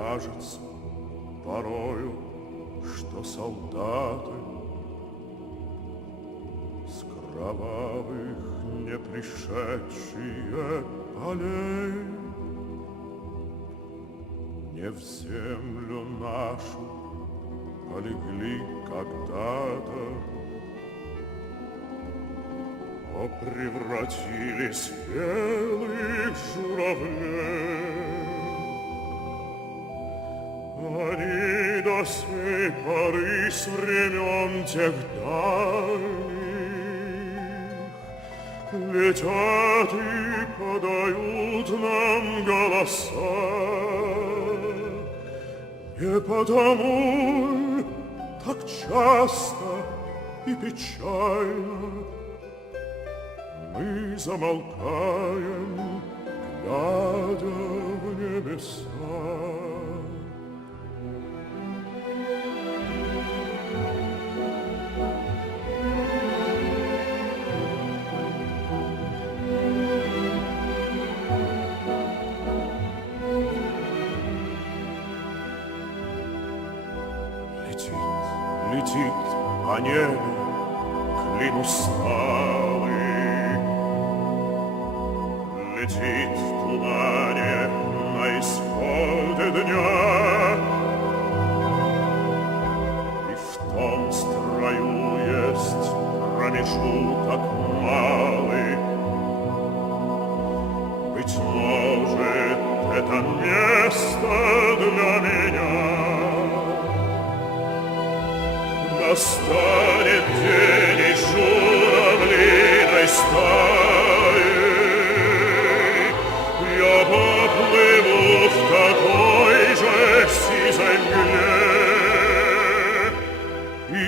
кажется порою, что солдаты с кровавых не пришедшие полей не в землю нашу полегли когда-то, но превратились в белых журавлей. Они до сей поры с времен тех дальних летят и подают нам голоса. Не потому ли так часто и печально мы замолкаем, глядя в небеса? Летит по небу клин усталый, летит в тумане на исходе дня, и в том строю есть промежуток малый. Быть может, это место для меня. Настанет день, и журавлиной стаей я поплыву в такой же сизой мгле.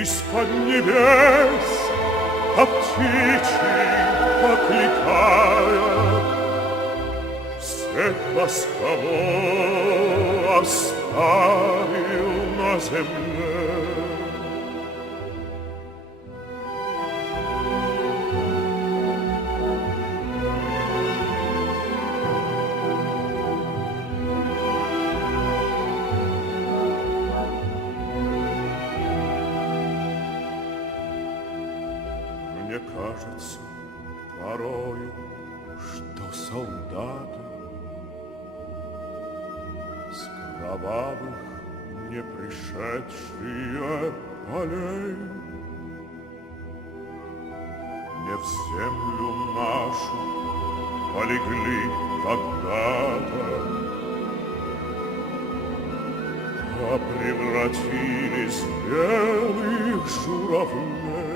Из-под небес, как птичий окликая, всех вас, кого оставил на земле. Мне кажется порою, что солдаты с кровавых не пришедшие полей не в землю нашу полегли когда-то, а превратились в белых журавлей.